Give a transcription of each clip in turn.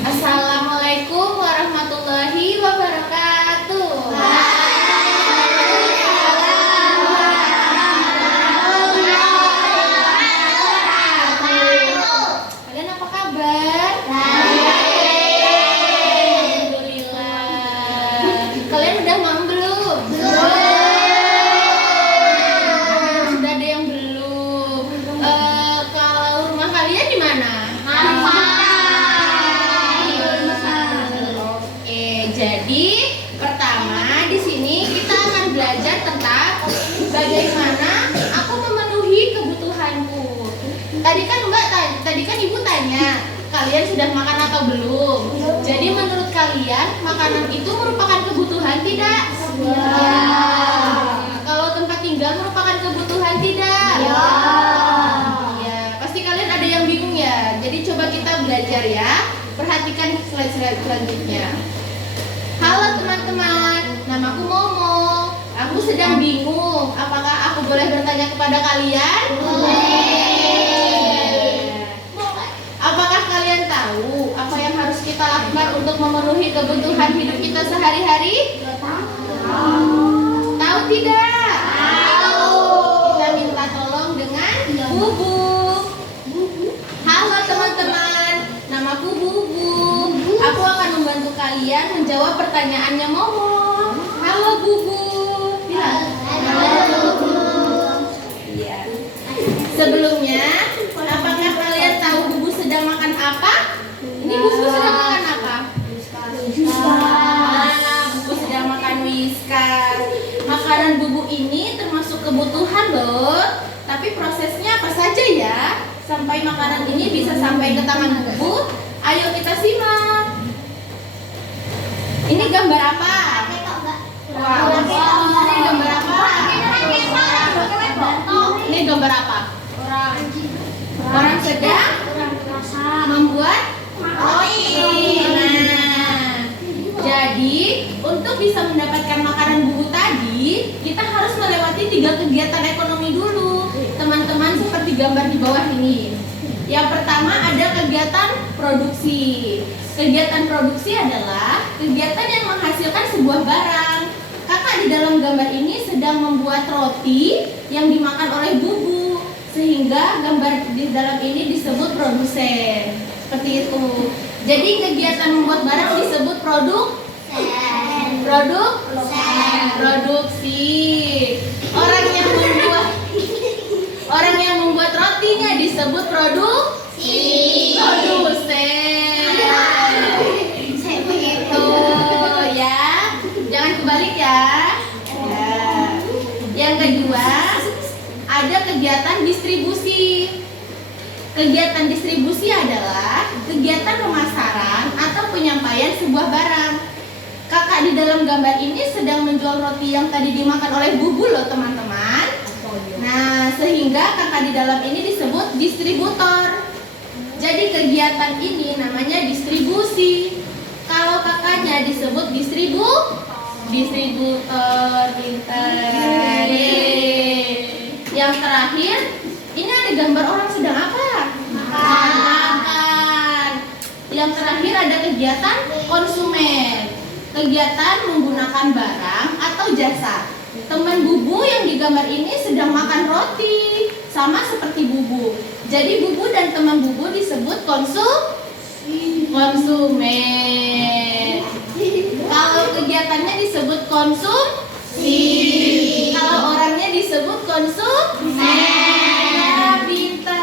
Assalamualaikum warahmatullahi wabarakatuh. Kalian apa kabar? Alhamdulillah. Kalian udah makan belum? Sudah ada yang belum. Kalau rumah kalian di mana? Jadi pertama di sini kita akan belajar tentang bagaimana aku memenuhi kebutuhanku. Tadi kan Ibu tanya, kalian sudah makan atau belum? Jadi menurut kalian makanan itu merupakan kebutuhan tidak? Ya. Kalau tempat tinggal merupakan kebutuhan tidak? Ya. Ya, pasti kalian ada yang bingung ya. Jadi coba kita belajar ya. Perhatikan slide-slide selanjutnya. Halo teman-teman, namaku Momo. Aku sedang bingung, apakah aku boleh bertanya kepada kalian? Boleh. Apakah kalian tahu apa yang harus kita lakukan untuk memenuhi kebutuhan hidup kita sehari-hari? Tahu tidak? Tahu. Kita minta tolong dengan Bubu. Halo teman-teman, namaku Bubu. Aku akan membantu kalian menjawab pertanyaannya Momo. Halo Bubu. Bilang. Halo Bubu. Iya. Sebelumnya, apakah kalian tahu Bubu sedang makan apa? Ini Bubu sedang makan apa? Bubu sedang makan Whiskas. Makanan Bubu ini termasuk kebutuhan loh. Tapi prosesnya apa saja ya? Sampai makanan ini bisa sampai ke tangan Bubu. Ayo kita simak. Ini gambar apa? Wow. Ini gambar apa? Ini gambar apa? Orang sedang membuat roti. Nah, jadi untuk bisa mendapatkan makanan Bubu tadi, kita harus melewati 3 kegiatan ekonomi dulu. Teman-teman seperti gambar di bawah ini. Yang pertama ada kegiatan produksi. Kegiatan produksi adalah kegiatan yang menghasilkan sebuah barang. Kakak di dalam gambar ini sedang membuat roti yang dimakan oleh Bubu. Sehingga gambar di dalam ini disebut produsen. Seperti itu. Jadi kegiatan membuat barang disebut produksi. Orang yang membuat rotinya disebut produsen. Begitu ya. Jangan kebalik ya. Yang kedua, ada kegiatan distribusi. Kegiatan distribusi adalah kegiatan pemasaran atau penyampaian sebuah barang. Kakak di dalam gambar ini sedang menjual roti yang tadi dimakan oleh Bubu loh teman-teman. Nah, sehingga kakak di dalam ini disebut distributor. Jadi kegiatan ini namanya distribusi. Kalau kakaknya disebut distributor. Pintar. Yang terakhir, ini ada gambar orang sedang apa? Makan. Yang terakhir ada kegiatan konsumen. Kegiatan menggunakan barang atau jasa. Teman Bubu yang digambar ini sedang makan roti, sama seperti Bubu. Jadi Bubu dan teman Bubu disebut konsumen. Kalau kegiatannya disebut konsumsi. Kalau orangnya disebut konsumen. Pintar.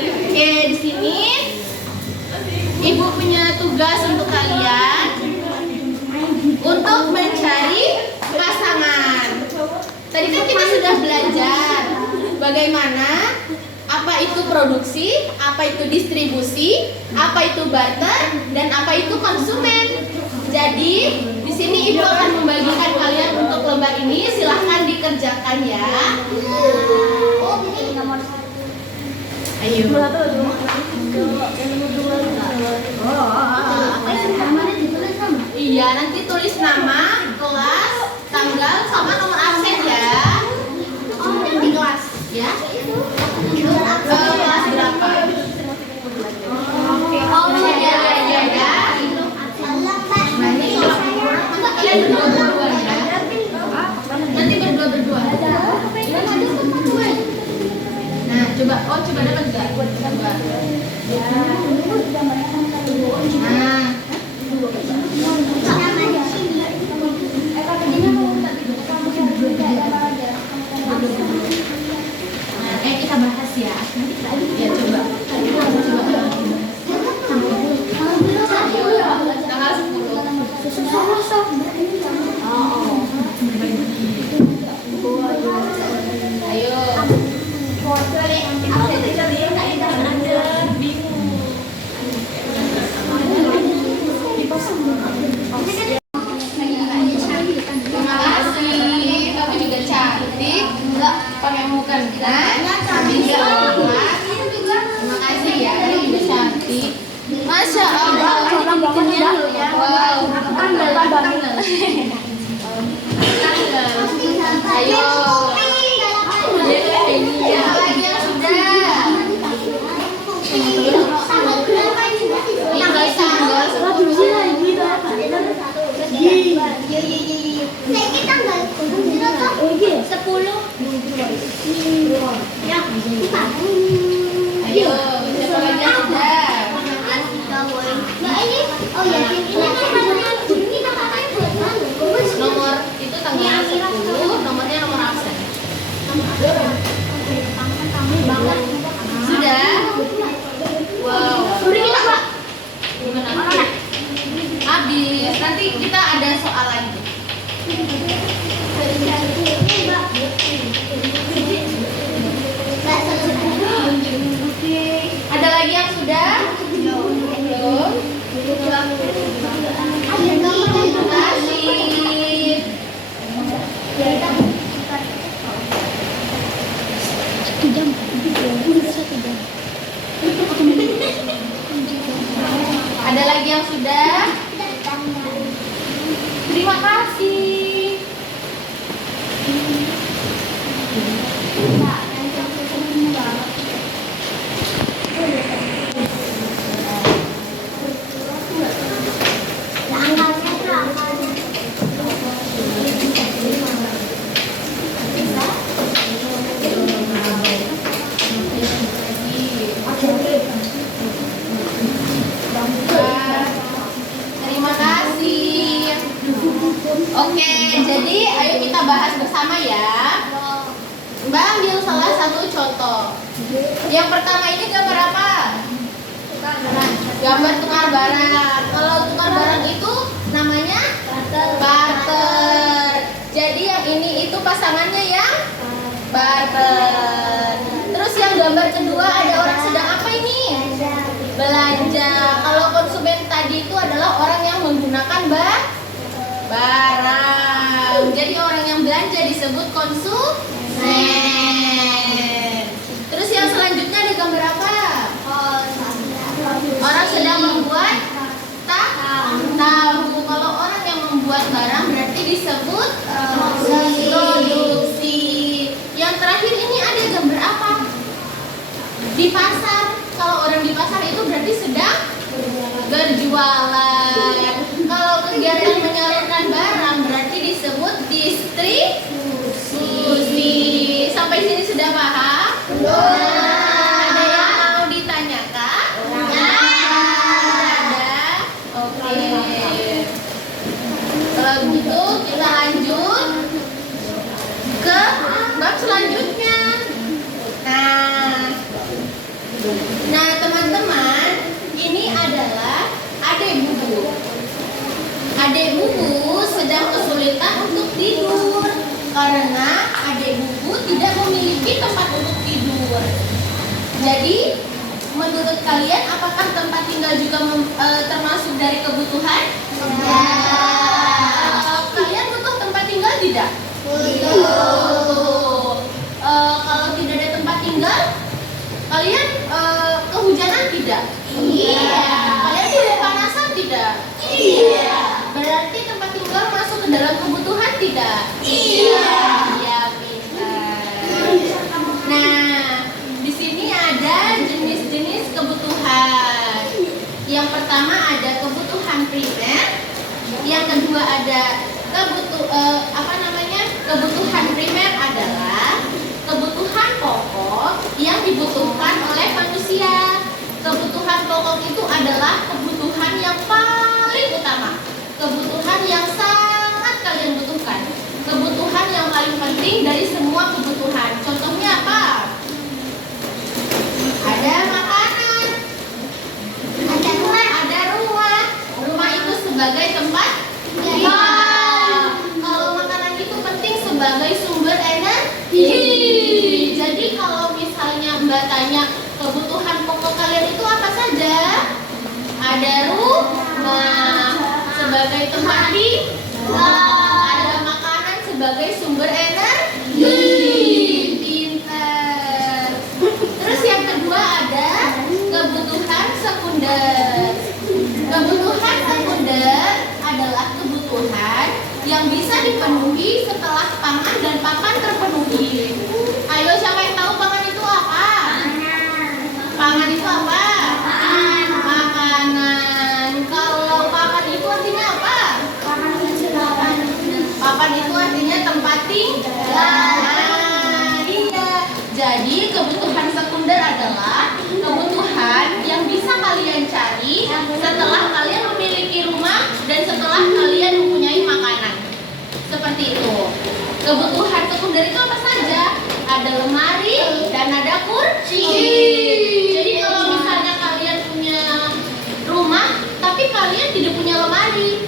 Oke, di sini Ibu punya tugas untuk kalian untuk mencari pasangan. Tadi kan kita sudah belajar bagaimana apa itu produksi, apa itu distribusi, apa itu barter, dan apa itu konsumen. Jadi di sini Ibu akan membagikan kalian untuk lomba ini. Silahkan dikerjakan ya. Ayo. Iya, nanti tulis nama, kelas, tanggal, sama nomor absen ya. Di kelas ya. Kelas berapa? dapat nggak? Coba. Nah, kita bahas ya. Ya coba. Tanggal 10. Ayo. Terima kasih. Kamu juga cantik. Pakai muka kan? Terima kasih ya. Kamu juga cantik. Masya Allah. Wow. Ayo. Yang lagi yang sudah. Ayo, siapa lagi yang sudah? Nomor itu tanggal 10, nomornya nomor absen. Sudah? Wow. Gimana? Habis. Nanti kita ada soal lagi. Ada lagi yang sudah? Belum. Terima kasih. Ada lagi yang sudah? Terima kasih. Terima kasih. Oke, jadi ayo kita bahas bersama ya. Mbak ambil salah satu contoh. Yang pertama ini gambar apa? Gambar tukar barang. Kalau tukar barang itu namanya barter. Jadi yang ini itu pasangannya yang barter. Terus yang gambar kedua ada orang sedang apa ini? Belanja. Kalau konsumen tadi itu adalah orang yang menggunakan barang. Jadi orang yang belanja disebut konsumen. Terus yang selanjutnya ada gambar apa? Orang sedang membuat tahu. Kalau orang yang membuat barang berarti disebut produksi. Yang terakhir ini ada gambar apa? Di pasar. Kalau orang di pasar itu berarti sedang berjualan. Kalau kegiatan menyalurkan barang berarti disebut distribusi. Sampai sini sudah paham? Ada yang mau ditanyakan? Ada? Oke. Kalau begitu kita lanjut ke bab selanjutnya. Nah teman-teman, ini adalah Adek Bubu. Adek Bubu sedang kesulitan untuk tidur karena Adek Bubu tidak memiliki tempat untuk tidur. Jadi, menurut kalian apakah tempat tinggal juga termasuk dari kebutuhan? Ya. Kalau kalian butuh tempat tinggal tidak? Butuh. Kalau tidak ada tempat tinggal, kalian kehujanan tidak? Iya. Kalian kepanasan tidak? Iya. Berarti tempat tinggal masuk ke dalam kebutuhan tidak? Iya. Iya, pintar. Nah, di sini ada jenis-jenis kebutuhan. Yang pertama ada kebutuhan primer. Yang kedua ada kebutuhan primer adalah kebutuhan pokok yang dibutuhkan oleh penting dari semua kebutuhan. Contohnya apa? Ada makanan, ada rumah. Rumah itu sebagai tempat tinggal. Kalau makanan itu penting sebagai sumber energi. Jadi kalau misalnya Mbak tanya kebutuhan pokok kalian itu apa saja? Ada rumah sebagai tempat tinggal, ada makanan sebagai sumber energi. Pintar. Terus yang kedua ada kebutuhan sekunder. Kebutuhan sekunder adalah kebutuhan yang bisa dipenuhi setelah pangan dan papan terpenuhi. Ayo, siapa yang tahu pangan itu apa? Pangan itu apa? Makanan. Kalau papan itu artinya apa? Papan itu artinya tempat tinggal. Iya. Jadi kebutuhan sekunder adalah kebutuhan yang bisa kalian cari setelah kalian memiliki rumah dan setelah kalian mempunyai makanan. Seperti itu. Kebutuhan sekunder itu apa saja? Ada lemari dan ada kursi. Jadi kalau misalnya kalian punya rumah tapi kalian tidak punya lemari,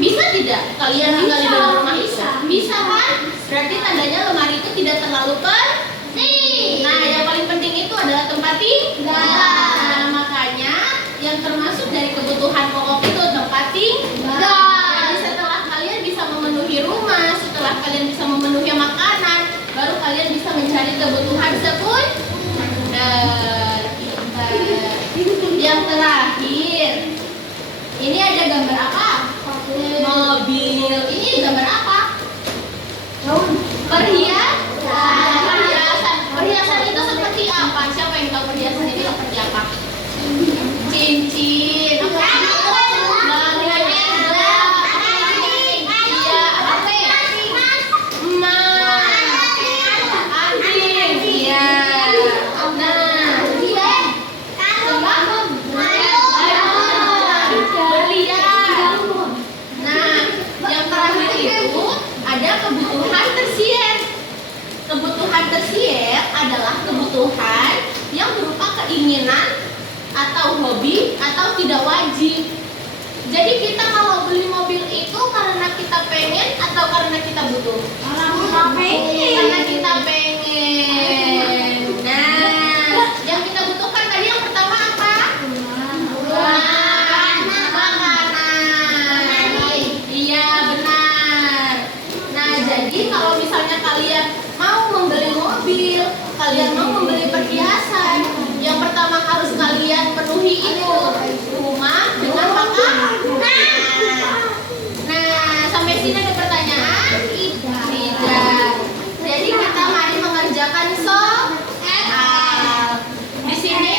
bisa tidak kalian tinggal di dalam rumah itu? Bisa kan? Berarti tandanya lemari itu tidak terlalu penting. Nah, yang paling penting itu adalah tempat tinggal. Nah, makanya yang termasuk dari kebutuhan pokok itu tempat tinggal. Jadi setelah kalian bisa memenuhi rumah, setelah kalian bisa memenuhi makanan, baru kalian bisa mencari kebutuhan sekunder. Yang terakhir, ini ada gambar apa? Mobil. Ini gambar apa? Perhiasan. Perhiasan itu seperti apa? Siapa yang tahu perhiasan itu seperti apa? Cincin. Kebutuhan tersier adalah kebutuhan yang berupa keinginan atau hobi atau tidak wajib. Jadi kita kalau beli mobil itu karena kita pengen atau karena kita butuh? Karena kita pengen. Nah, yang kita butuhkan tadi yang pertama apa? Makanan. Iya, benar. Nah, jadi kalau misalnya kalian mau membeli mobil, kalian mau membeli perhiasan, yang pertama harus kalian penuhi itu rumah dengan makanan. Nah, sampai sini ada pertanyaan? Tidak. Jadi kita mari mengerjakan soal. Di sini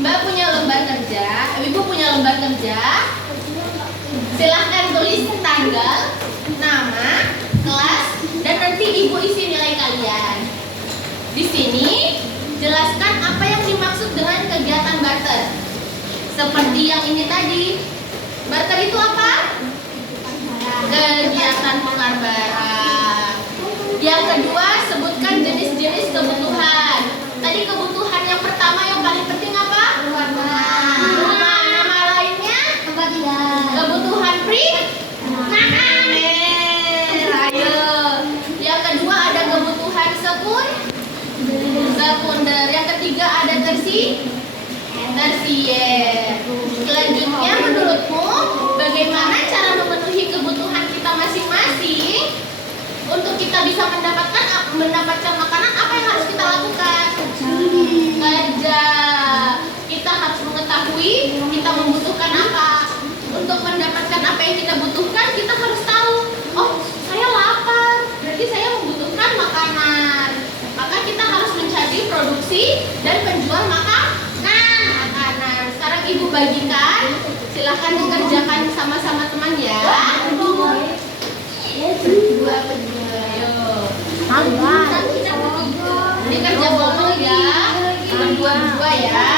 Mbak punya lembar kerja, Ibu punya lembar kerja. Silahkan tulis tanggal, nama, kelas, dan nanti Ibu isi nilai kalian. Di sini jelaskan apa yang dimaksud dengan kegiatan barter. Seperti yang ini tadi. Barter itu apa? Kegiatan tukar barang. Yang kedua, sebutkan jenis-jenis kebutuhan. Tadi kebutuhan yang pertama yang paling penting apa? Rumah. Nama lainnya? Kebutuhan primer. Ayo. Yang kedua ada kebutuhan sekunder. Yang ketiga ada tersier. Selanjutnya, menurutmu bagaimana cara memenuhi kebutuhan kita masing-masing? Untuk kita bisa mendapatkan makanan, apa yang harus kita lakukan? Kerja. Kita harus mengetahui kita membutuhkan apa. Untuk mendapatkan apa yang kita butuhkan, kita harus tahu, oh, saya lapar, berarti saya membutuhkan makanan. Maka kita harus mencari produksi dan penjual makanan. Sekarang Ibu bagikan, silahkan dikerjakan sama-sama teman ya. Ini kerja kelompok ya, berdua-dua ya.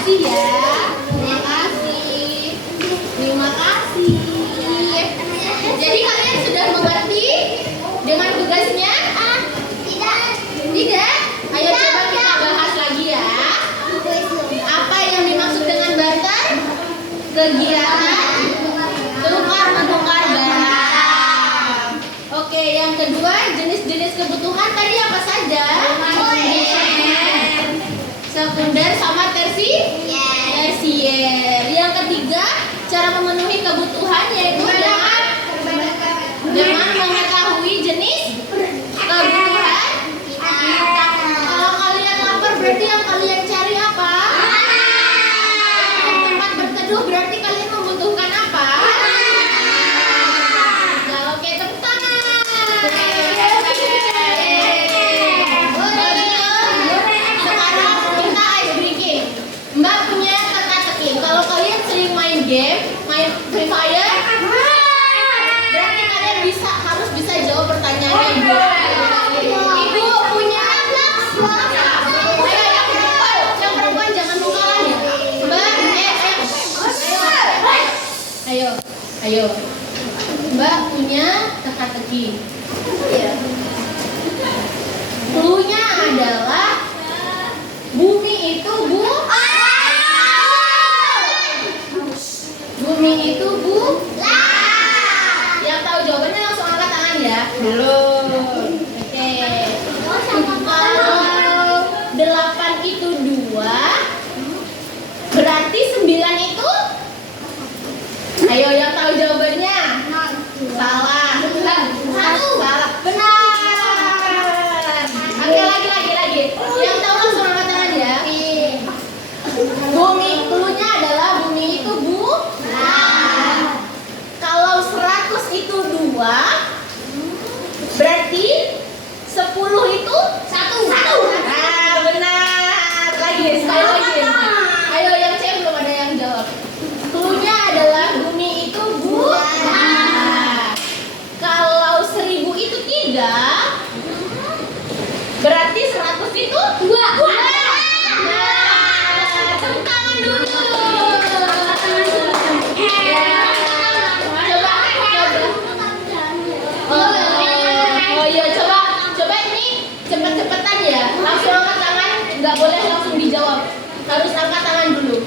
kasih ya. Terima kasih. Terima kasih. Jadi kalian sudah mengerti dengan tugasnya? Tidak. Tidak? Ayo coba kita bahas lagi ya. Apa yang dimaksud dengan barter? Kegiatan tukar-menukar barang. Oke, yang kedua, jenis-jenis kebutuhan tadi apa saja? Sekunder sama tersier. Yang ketiga, cara memenuhi kebutuhan yaitu dengan mengetahui jenis kebutuhan. Kalau kalian lapar berarti yang kalian cari apa? Tempat berteduh berarti kalian membutuhkan apa? Nah, oke, tepuk tangan. Sekarang kita ice breaking. Mbak punya teka-teki. Kalau kalian sering main game, main Free Fire, berarti kalian harus bisa jawab pertanyaannya Ibu. Ibu punya yang perempuan jangan nukalan ya. Mbak, ayo. Mbak punya teka-teki. Cluenya adalah bumi itu bumi itu yang tahu jawabannya langsung angkat tangan ya. Belum. Oke. Kalau 8 itu 2, berarti 9 itu? Ayo yang tahu jawabannya. Salah. Salah. Benar. Oke, lagi. Yang tahu langsung angkat tangan ya. Bumi, cluenya adalah bumi itu kalau 100 itu 2, berarti 10 itu 1. Nah, benar. Sekali lagi. Ayo yang C belum ada yang jawab. Cluenya adalah bumi itu kalau 1000 itu 3, berarti 100 itu 2. Tepuk tangan dulu. Coba ini cepet-cepetan ya. Langsung angkat tangan, nggak boleh langsung dijawab. Harus angkat tangan dulu.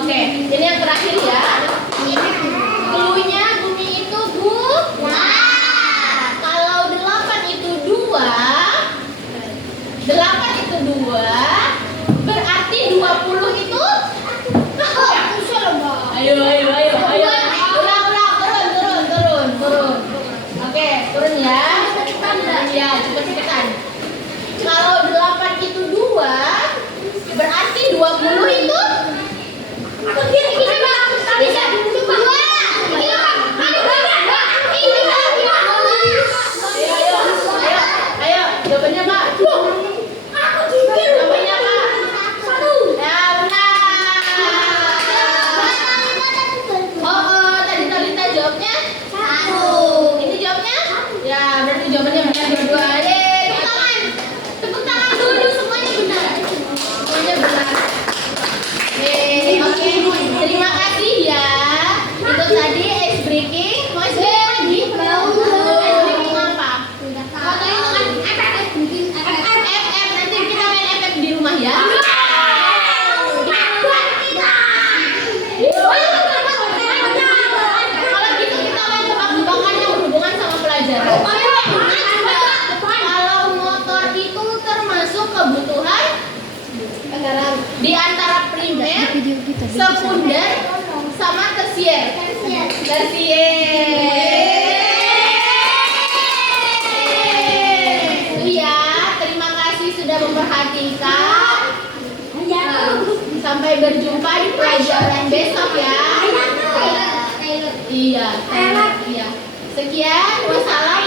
Oke, ini yang terakhir ya. Cluenya bumi itu kalau 8 itu 2, 8 itu 2, berarti 20 itu Ayo. Turun. Oke, turun ya. Ya, cepet-cepetan. Kalau 8 itu 2, berarti 20 itu Ayo, jawabannya Pak. Jawabannya Pak. Ya, benar. Tadi Talita jawabnya 1. Ini jawabnya? Ya, berarti jawabannya benar dua-dua. Tepuk tangan dulu, semuanya benar. Semuanya benar. Oke, terima kasih ya. Itu tadi ice breaking. Mau ice breaking lagi? Ice breaking apa? FF. Nanti kita main FF di rumah ya. Kalau gitu kita main tebak-tebakan yang berhubungan sama pelajaran. Kalau motor itu termasuk kebutuhan di antara primer, sekunder, sama tersier. Iya, terima kasih sudah memperhatikan. Sampai berjumpa di pelajaran besok ya. Iya. Sekian, wassalam.